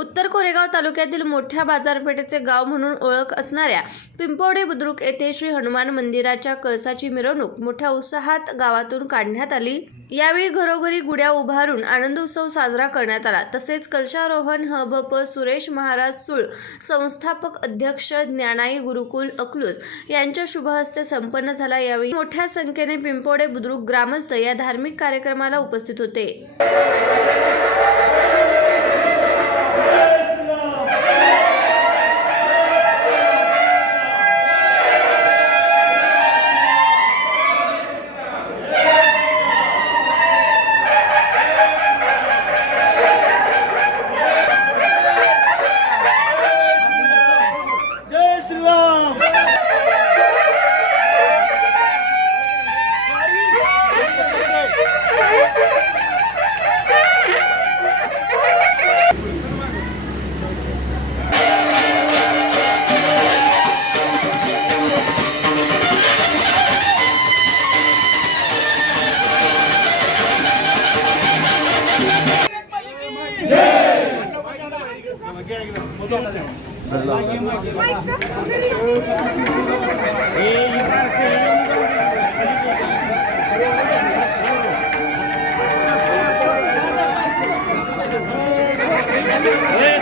उत्तर कोरेगाव तालुक्यातील मोठ्या बाजारपेठेचे गाव म्हणून ओळख असणाऱ्या पिंपोडे बुद्रुक येथे श्री हनुमान मंदिराच्या कळसाची मिरवणूक मोठ्या उत्साहात गावातून काढण्यात आली. यावेळी घरोघरी गुड्या उभारून आनंद उत्सव साजरा करण्यात आला. तसेच कलशारोहण हबप सुरेश महाराज सुळ संस्थापक अध्यक्ष ज्ञानाई गुरुकुल अकलूज यांच्या शुभहस्ते संपन्न झाला. यावेळी मोठ्या संख्येने पिंपोडे बुद्रुक ग्रामस्थ या धार्मिक कार्यक्रमाला उपस्थित होते. Hey! Yes.